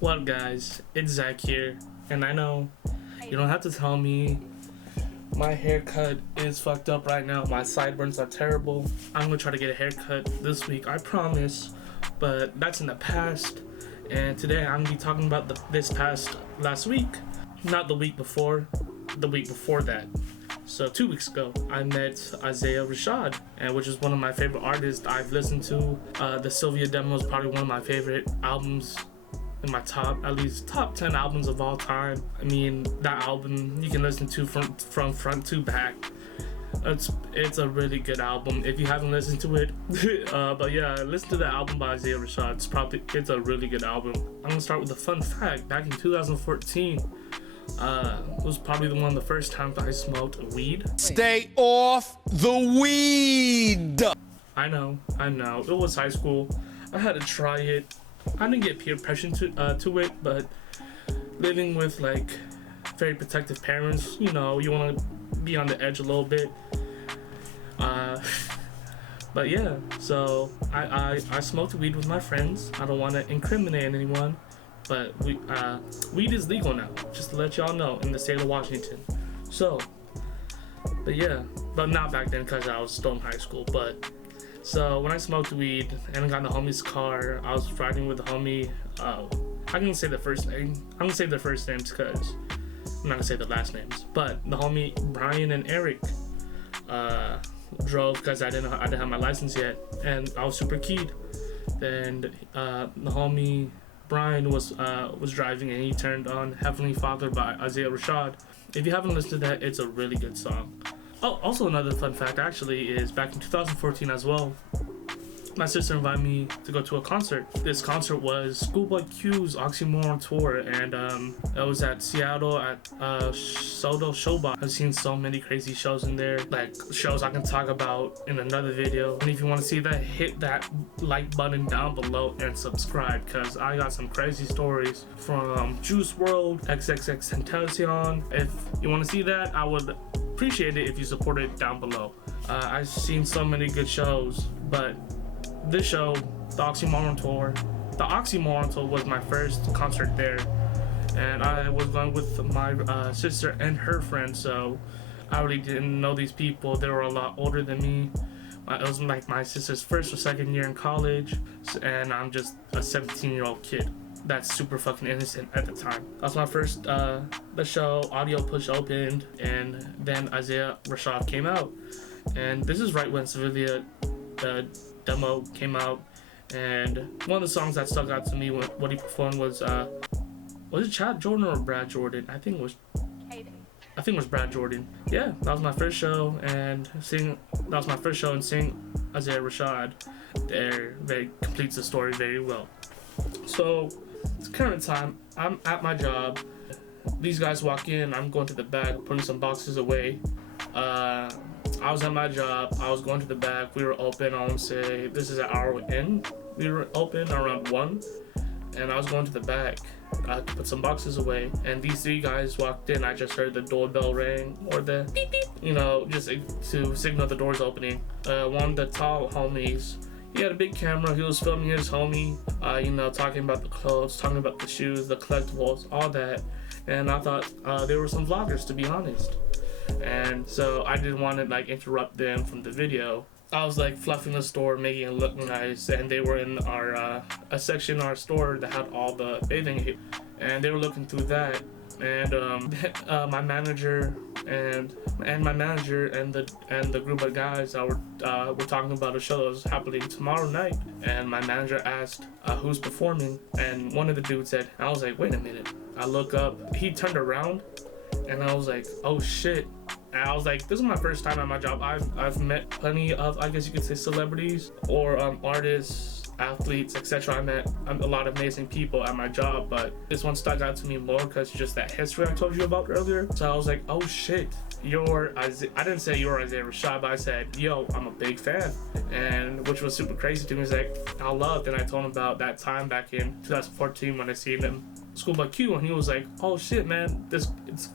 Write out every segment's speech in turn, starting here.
What up, guys? It's Zach here, and I know you don't have to tell me my haircut is fucked up right now. My sideburns are terrible. I'm gonna try to get a haircut this week, I promise, but that's in the past. And today I'm gonna be talking about this past last week, not the week before, the week before that. So 2 weeks ago, I met Isaiah Rashad, and which is one of my favorite artists I've listened to. The Sylvia demo is probably one of my favorite albums in my at least top 10 albums of all time. I mean, that album you can listen to from front to back. It's a really good album if you haven't listened to it. But yeah, listen to the album by Isaiah Rashad. It's a really good album. I'm gonna start with a fun fact. Back in 2014, it was probably one of the first times I smoked weed. Stay off the weed. I know. It was high school. I had to try it. I didn't get peer pressure to it, but living with like very protective parents, you know, you want to be on the edge a little bit. But yeah, so I smoked weed with my friends. I don't want to incriminate anyone, but weed is legal now, just to let y'all know, in the state of Washington. So, but yeah, but not back then because I was still in high school. But so when I smoked weed and got in the homie's car, I was riding with the homie. I can say the first name. I'm gonna say their first names because I'm not gonna say the last names. But the homie Brian and Eric drove because I didn't have my license yet, and I was super keyed. Then the homie Brian was driving, and he turned on Heavenly Father by Isaiah Rashad. If you haven't listened to that, it's a really good song. Oh, also another fun fact actually is back in 2014 as well, my sister invited me to go to a concert. This concert was Schoolboy Q's Oxymoron tour, and it was at Seattle at Soto Showbox. I've seen so many crazy shows in there, like shows I can talk about in another video. And if you want to see that, hit that like button down below and subscribe, because I got some crazy stories from Juice WRLD, XXXTentacion. If you want to see that, I would appreciate it if you support it down below. I've seen so many good shows, but this show, the Oxymoron tour was my first concert there, and I was going with my sister and her friend, so I really didn't know these people. They were a lot older than me. It was like my sister's first or second year in college, and I'm just a 17-year-old kid that's super fucking innocent at the time. That was my first, the show, audio push opened, and then Isaiah Rashad came out. And this is right when Sevilla, the demo, came out. And one of the songs that stuck out to me, what he performed was it Chad Jordan or Brad Jordan? I think it was Brad Jordan. Yeah, that was my first show, and seeing Isaiah Rashad there completes the story very well. So it's current time. I'm at my job. These guys walk in. I'm going to the back, putting some boxes away. I was at my job. I was going to the back. We were open. I want to say this is an hour in. We were open around 1, and I was going to the back to put some boxes away. And these 3 guys walked in. I just heard the doorbell ring, or the beep beep, you know, just to signal the doors opening. One of the tall homies, he had a big camera. He was filming his homie, you know, talking about the clothes, talking about the shoes, the collectibles, all that. And I thought they were some vloggers, to be honest. And so I didn't want to like interrupt them from the video. I was like fluffing the store, making it look nice, and they were in our a section in our store that had all the bathing gear, and they were looking through that. And my manager and the group of guys that were talking about a show that was happening tomorrow night. And my manager asked who's performing, and one of the dudes said. I was like, wait a minute. I look up. He turned around, and I was like, oh shit. And I was like, this is my first time at my job. I've met plenty of, I guess you could say, celebrities or artists, athletes, etc. I met a lot of amazing people at my job, but this one stuck out to me more because just that history I told you about earlier. So I was like, oh shit, I didn't say you're Isaiah Rashad, but I said, yo, I'm a big fan. And which was super crazy to me. He's like, I loved, and I told him about that time back in 2014 when I seen him Schoolboy Q, and he was like, oh shit, man, it's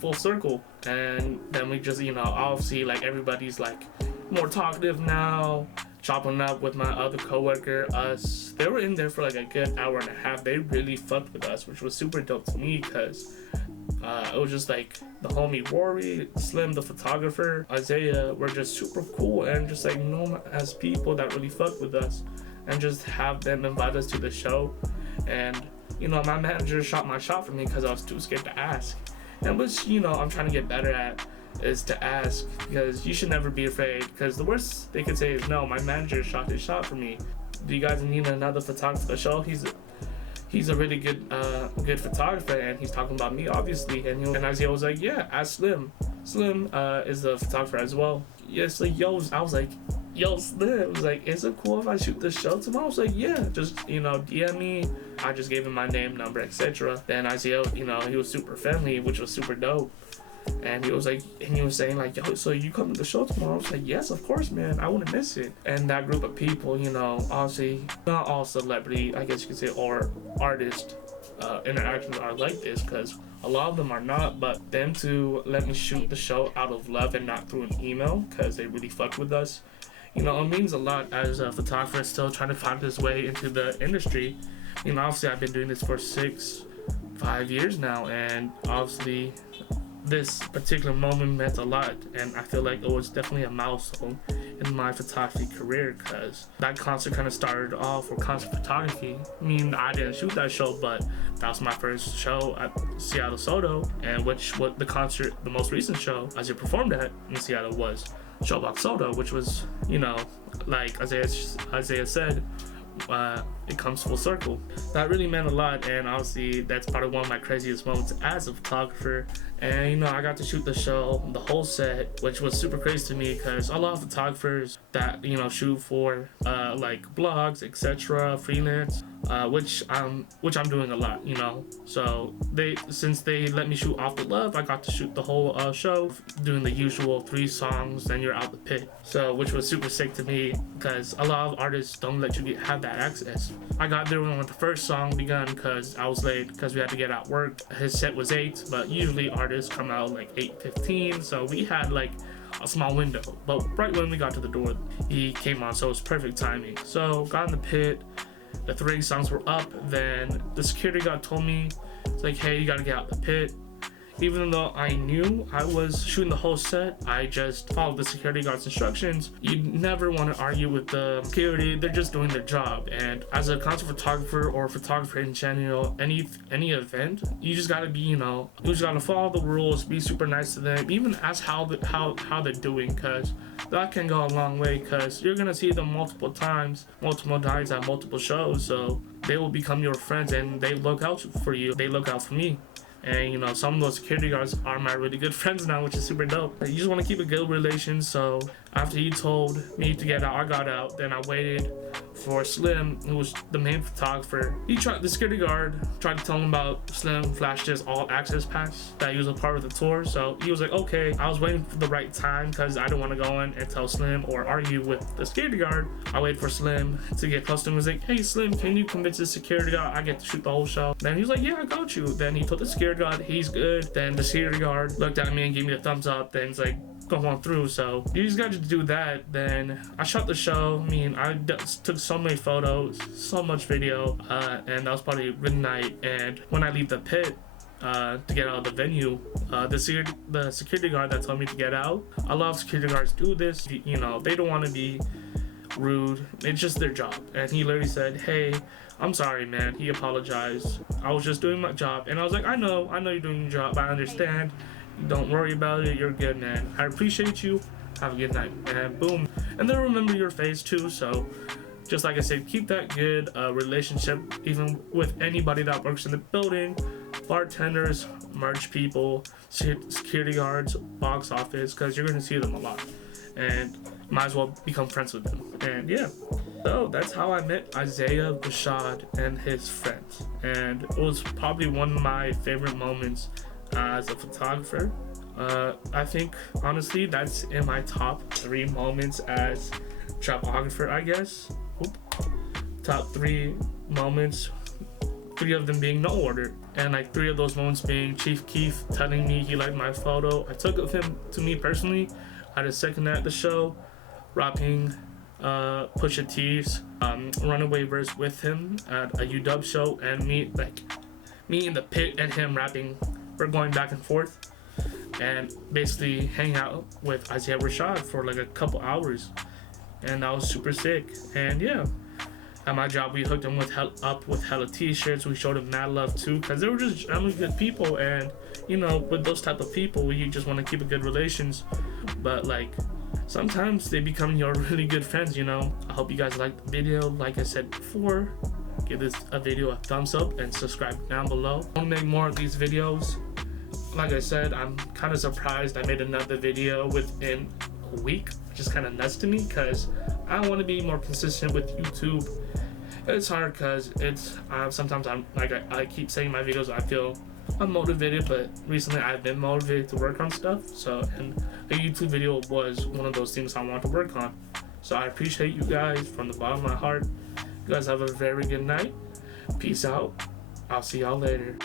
full circle. And then we just, you know, obviously like everybody's like more talkative now, chopping up with my other coworker. They were in there for like a good hour and a half. They really fucked with us, which was super dope to me because it was just like the homie Rory, Slim, the photographer, Isaiah were just super cool and just like known as people that really fucked with us, and just have them invite us to the show. And you know, my manager shot my shot for me because I was too scared to ask, and which, you know, I'm trying to get better at, is to ask, because you should never be afraid, because the worst they could say is no. My manager shot his shot for me. Do you guys need another photographer for the show? He's a really good photographer, and he's talking about me, obviously. And Isaiah was like, yeah, ask Slim. Slim is a photographer as well. Yes, like, I was like, yo, Slim. I was like, is it cool if I shoot this show tomorrow? I was like, yeah, just, you know, DM me. I just gave him my name, number, etc. Then Isaiah, you know, he was super friendly, which was super dope. And he was saying like, yo, so you come to the show tomorrow? I was like, yes, of course, man, I wouldn't miss it. And that group of people, you know, obviously not all celebrity, I guess you could say, or artist interactions are like this, because a lot of them are not. But them to let me shoot the show out of love and not through an email, because they really fucked with us, you know, it means a lot as a photographer still trying to find his way into the industry. You know, obviously I've been doing this for 5 years now, and obviously this particular moment meant a lot, and I feel like it was definitely a milestone in my photography career, because that concert kind of started off for concert photography. I mean, I didn't shoot that show, but that was my first show at Seattle Soto, and what the most recent show as you performed at in Seattle was Showbox Soto, which was, you know, like Isaiah said, it comes full circle. That really meant a lot, and obviously that's probably one of my craziest moments as a photographer. And you know, I got to shoot the show, the whole set, which was super crazy to me, because a lot of photographers that, you know, shoot for like blogs, etc., freelance, which I'm doing a lot, you know. So since they let me shoot Off the Love, I got to shoot the whole show, doing the usual 3 songs, then you're out the pit. So which was super sick to me, because a lot of artists don't let you have that access. I got there when the first song began, because I was late because we had to get out work. His set was 8, but usually artists come out like 8:15, so we had like a small window. But right when we got to the door, he came on, so it was perfect timing. So got in the pit, the 3 songs were up, then the security guard told me, it's like, hey, you gotta get out the pit. Even though I knew I was shooting the whole set, I just followed the security guard's instructions. You never want to argue with the security, they're just doing their job. And as a concert photographer or photographer in general, any event, you just gotta be, you know, you just gotta follow the rules, be super nice to them, even ask how they're doing, because that can go a long way, because you're gonna see them multiple times at multiple shows, so they will become your friends, and they look out for you, they look out for me. And you know, some of those security guards are my really good friends now, which is super dope. You just want to keep a good relation. So after he told me to get out, I got out. Then I waited for Slim, who was the main photographer. The security guard tried to tell him about Slim flashed his all access pass that he was a part of the tour. So he was like, okay. I was waiting for the right time, because I didn't want to go in and tell Slim or argue with the security guard. I waited for Slim to get close to him. He was like, hey Slim, can you convince the security guard I get to shoot the whole show? Then he was like, yeah, I got you. Then he told the security guard he's good. Then the security guard looked at me and gave me a thumbs up. Then he's like, go on through. So you just got to do that. Then I shot the show. I mean, I took so many photos, so much video, and that was probably a good night. And when I leave the pit to get out of the venue, the security guard that told me to get out, a lot of security guards do this, you know, they don't want to be rude, it's just their job. And he literally said, hey, I'm sorry, man. He apologized, I was just doing my job. And I was like, I know you're doing your job, I understand, don't worry about it, you're good, man, I appreciate you, have a good night. And boom. And they'll remember your face too. So just like I said, keep that good relationship even with anybody that works in the building, bartenders, merch people, security guards, box office, because you're going to see them a lot, and might as well become friends with them. And yeah, so that's how I met Isaiah, Rashad, and his friends, and it was probably one of my favorite moments as a photographer. I think honestly that's in my top 3 moments as trapographer, I guess. Top 3 moments, 3 of them being no order, and like 3 of those moments being Chief Keef telling me he liked my photo I took of him. To me personally, I had a second at the show, rocking Pusha T's Runaway verse with him at a UW show, and me in the pit and him rapping. We're going back and forth and basically hang out with Isaiah Rashad for like a couple hours, and that was super sick. And yeah, at my job we hooked him up with hella t-shirts. We showed him mad love too, because they were just generally good people, and you know, with those type of people you just want to keep a good relations, but like sometimes they become your really good friends, you know. I hope you guys liked the video. Like I said before, give this video a thumbs up and subscribe down below. I want to make more of these videos. Like I said, I'm kind of surprised I made another video within a week, which is kind of nuts to me, because I want to be more consistent with YouTube. It's hard because it's sometimes I'm like I keep saying in my videos I feel unmotivated, but recently I've been motivated to work on stuff. So, and a YouTube video was one of those things I want to work on. So I appreciate you guys from the bottom of my heart. You guys have a very good night. Peace out. I'll see y'all later.